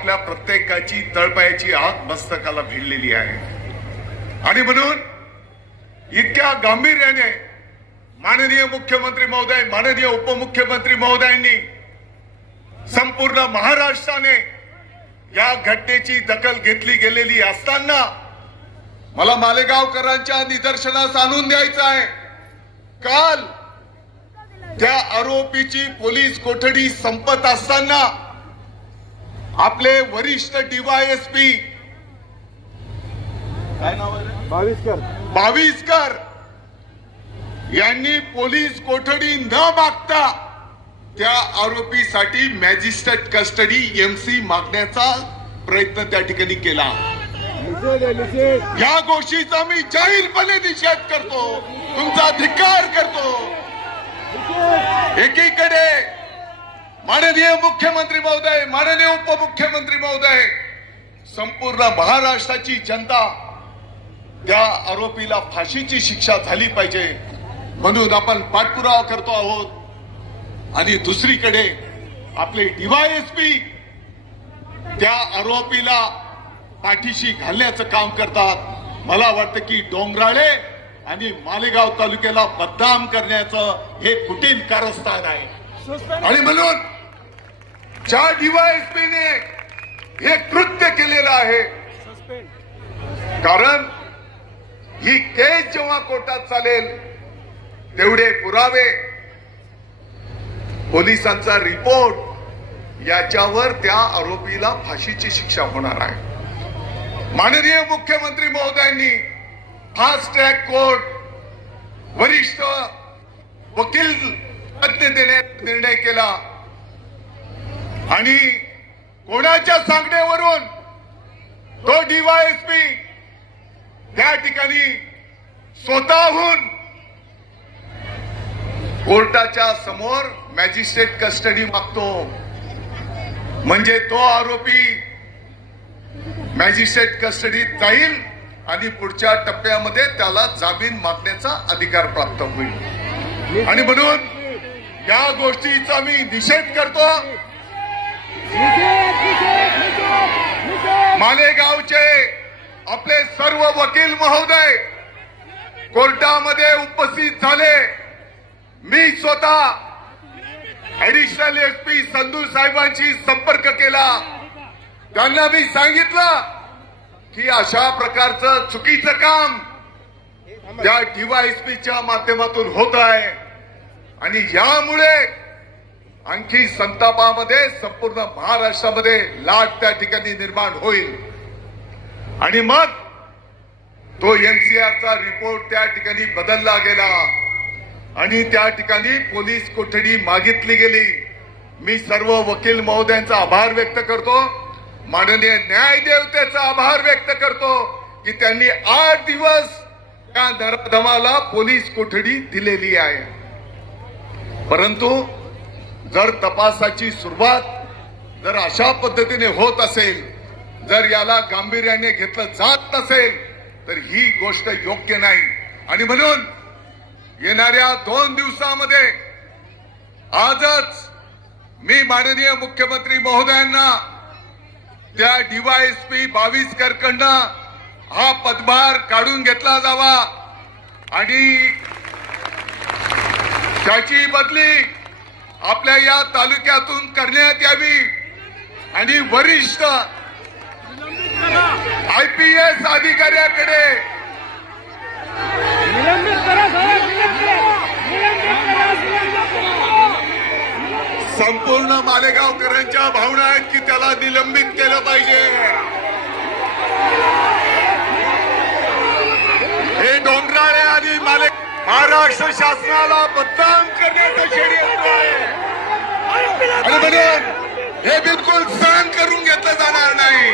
आपल्या प्रत्येकाची तळपायाची आग मस्तकाला भिडलेली आहे। आणि म्हणून इतक्या गांभीर्याने माननीय मुख्यमंत्री महोदय, माननीय उपमुख्यमंत्री महोदयांनी संपूर्ण महाराष्ट्राने या घटनेची दखल घेतली गेलेली असताना मला मालेगावकरांच्या निदर्शनास आणून द्यायचं आहे। काल त्या आरोपीची पोलीस कोठडी संपत असताना आपले वरिष्ठ डीवायएसपी बाविस्कर यांनी पोलीस कोठडी न मागता त्या आरोपीसाठी मॅजिस्ट्रेट कस्टडी एमसी मागण्याचा प्रयत्न त्या ठिकाणी केला। या गोष्टीचा मी जाहीरपणे निषेध करतो, तुमचा धिक्कार करतो। एकीकडे माननीय मुख्यमंत्री महोदय, माननीय उपमुख्यमंत्री महोदय, संपूर्ण महाराष्ट्राची जनता त्या आरोपीला फाशीची शिक्षा झाली पाहिजे म्हणून आपण पाठपुरावा करतो आहोत। आणि दुसरीकडे आपले डीवायएसपी त्या आरोपीला पाठीशी घालण्याचं काम करतात। मला वाटतं की डोंगराळे आणि मालेगाव तालुक्याला बदनाम करण्याचं हे कुटील कारस्थान आहे। आणि म्हणून ज्या डीवायएसपीने हे कृत्य केलेलं आहे, कारण ही केस जेव्हा कोर्टात चालेल तेवढे पुरावे, पोलिसांचा रिपोर्ट याच्यावर त्या आरोपीला फाशीची शिक्षा होणार आहे। माननीय मुख्यमंत्री महोदयांनी फास्ट ट्रॅक कोर्ट, वरिष्ठ वकील तज्ञ देण्याचा निर्णय केला आणि कोणाच्या सांगण्यावरून तो डीवायएसपी त्या ठिकाणी स्वतःहून कोर्टाच्या समोर मॅजिस्ट्रेट कस्टडी मागतो। म्हणजे तो आरोपी मॅजिस्ट्रेट कस्टडीत जाईल आणि पुढच्या टप्प्यामध्ये त्याला जामीन मागण्याचा अधिकार प्राप्त होईल। आणि म्हणून या गोष्टीचा मी निषेध करतो। मालेगावचे आपले सर्व वकील महोदय कोर्टामध्ये उपस्थित झाले। मी स्वतः ऍडिशनल एसपी संधू साहेबांशी संपर्क केला, त्यांना मी सांगितलं की अशा प्रकारचं चुकीचं काम त्या डीवायएसपीच्या माध्यमातून होत आहे आणि यामुळे आणखी संतापामध्ये संपूर्ण महाराष्ट्रामध्ये लाट त्या ठिकाणी निर्माण होईल। आणि मग तो एनसीआरचा रिपोर्ट त्या ठिकाणी बदलला गेला आणि त्या ठिकाणी पोलीस कोठडी मागितली गेली। मी सर्व वकील महोदयांचा आभार व्यक्त करतो, माननीय न्यायदेवतेचा आभार व्यक्त करतो की त्यांनी 8 दिवस त्या नराधमाला पोलीस कोठडी दिलेली आहे। परंतु जर तपासाची सुरुवात जर अशा पद्धतीने होत असेल, जर याला गांभीर्याने घेतलं जात नसेल तर ही गोष्ट योग्य नाही। आणि म्हणून येणाऱ्या 2 दिवसामध्ये आजच मी माननीय मुख्यमंत्री महोदयांना त्या डीवायएसपी बाविस्करकडनं हा पदभार काढून घेतला जावा आणि त्याची बदली आपल्या या तालुक्यातून करण्यात यावी आणि वरिष्ठ आयपीएस अधिकाऱ्याकडे संपूर्ण मालेगावकरांच्या भावना आहेत की त्याला निलंबित केलं पाहिजे। हे डोंगराळे आणि महाराष्ट्र शासनाला बदनाम करण्याचं षडयंत्र आहे आणि म्हणून हे बिलकुल सहन करून घेतलं जाणार नाही।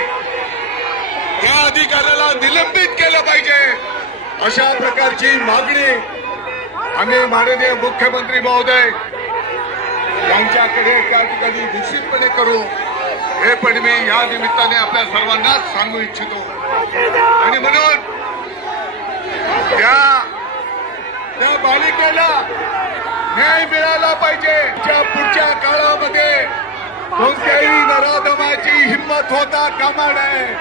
या अधिकाऱ्याला निलंबित केलं पाहिजे अशा प्रकारची मागणी आम्ही माननीय मुख्यमंत्री महोदय यांच्याकडे त्या ठिकाणी निश्चितपणे करू, हे पण मी या निमित्ताने आपल्या सर्वांना सांगू इच्छितो। आणि म्हणून त्या बालिकेला न्याय मिळाला पाहिजे। पुढच्या काळामध्ये कोणत्याही नराधमाची हिंमत होता कामा नये.